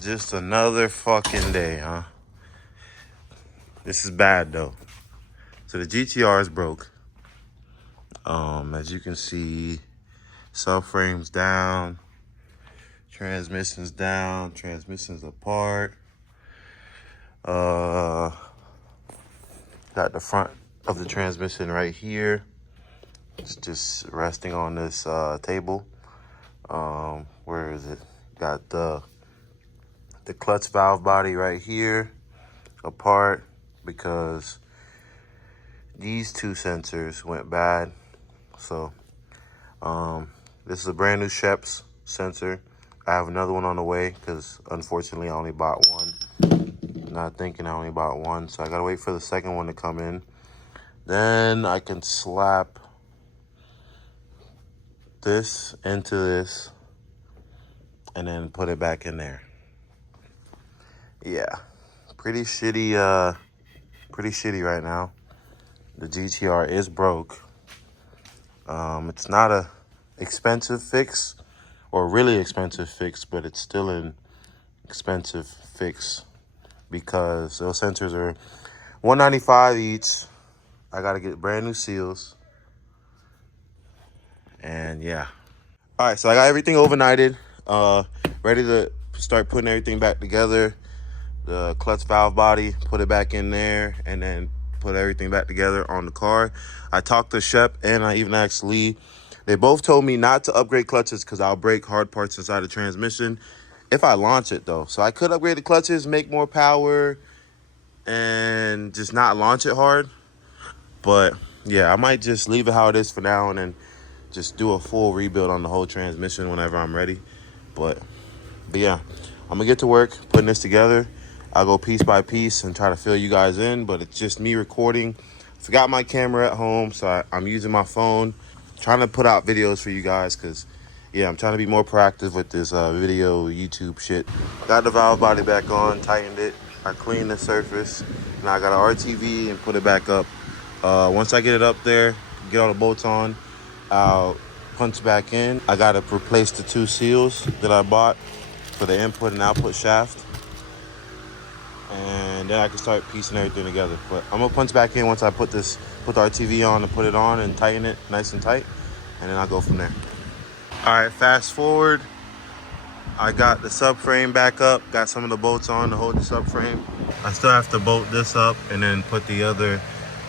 Just another fucking day, huh? This is bad though. So the GTR is broke. As you can see, subframe's down, transmission's down, transmission's apart. Got the front of the transmission right here. It's just resting on this table. Where is it? Got the clutch valve body right here apart because these two sensors went bad. So this is a brand new Sheps sensor. I have another one on the way because unfortunately I only bought one. Not thinking I only bought one, so I gotta wait for the second one to come in. Then I can slap this into this and then put it back in there. Yeah, pretty shitty right now. The GTR is broke. It's not a expensive fix or really expensive fix, but it's still an expensive fix because those sensors are $195 each. I gotta get brand new seals. And yeah. All right, so I got everything overnighted, ready to start putting everything back together. The clutch valve body, put it back in there, and then put everything back together on the car. I talked to Shep and I even asked Lee. They both told me not to upgrade clutches because I'll break hard parts inside the transmission if I launch it though. So I could upgrade the clutches, make more power, and just not launch it hard. But yeah, I might just leave it how it is for now and then just do a full rebuild on the whole transmission whenever I'm ready. But yeah, I'm gonna get to work putting this together. I'll go piece by piece and try to fill you guys in, but it's just me recording. Forgot my camera at home, so I'm using my phone, trying to put out videos for you guys because, yeah, I'm trying to be more proactive with this video YouTube shit. Got the valve body back on, tightened it. I cleaned the surface. Now I got an RTV and put it back up. Once I get it up there, get all the bolts on, I'll punch back in. I got to replace the two seals that I bought for the input and output shaft. And then I can start piecing everything together. But I'm gonna punch back in once I put the RTV on and put it on and tighten it nice and tight, and then I'll go from there. All right, fast forward. I got the subframe back up, got some of the bolts on to hold the subframe. I still have to bolt this up and then put the other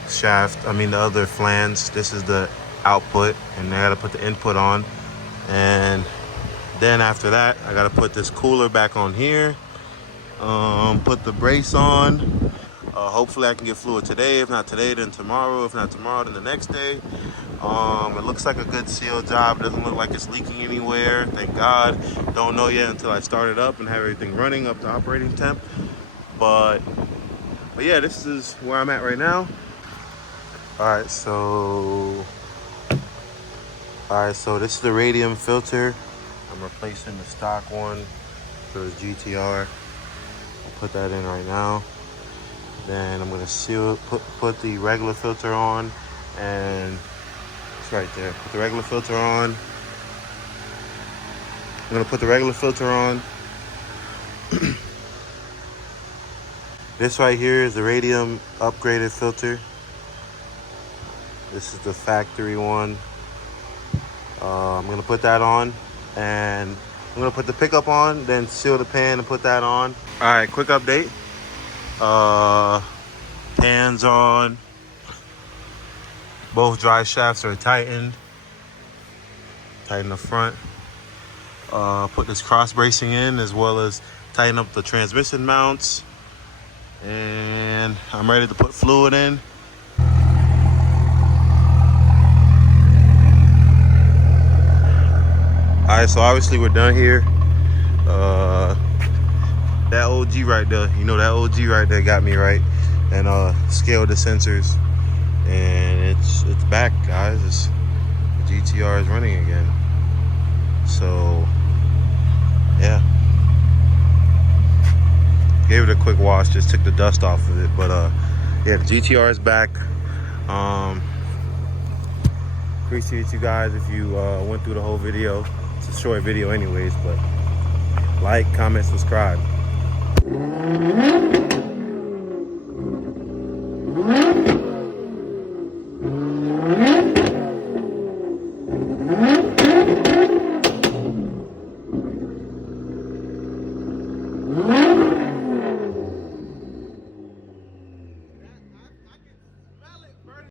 the other flange. This is the output, and I gotta put the input on. And then after that, I gotta put this cooler back on here. Put the brace on. Hopefully I can get fluid today. If not today, then tomorrow. If not tomorrow, then the next day. It looks like a good seal job. Doesn't look like it's leaking anywhere, thank God. Don't know yet until I start it up and have everything running up to operating temp. But yeah, this is where I'm at right now. All right, so this is the radium filter. I'm replacing the stock one for the GTR. Put that in right now. Then I'm gonna seal, put the regular filter on, and it's right there. Put the regular filter on. I'm gonna put the regular filter on. This right here is the radium upgraded filter. This is the factory one. I'm gonna put that on, and I'm gonna put the pickup on, then seal the pan and put that on. All right, quick update. Pans on. Both drive shafts are tightened. Tighten the front. Put this cross bracing in as well as tighten up the transmission mounts. And I'm ready to put fluid in. All right, so obviously we're done here. That OG right there, that OG right there got me right, and scaled the sensors, and it's back, guys. The GTR is running again. So yeah, gave it a quick wash, just took the dust off of it, but yeah, the GTR is back. Appreciate you guys if you went through the whole video. It's a short video anyways, but like, comment, subscribe. Mm-hmm.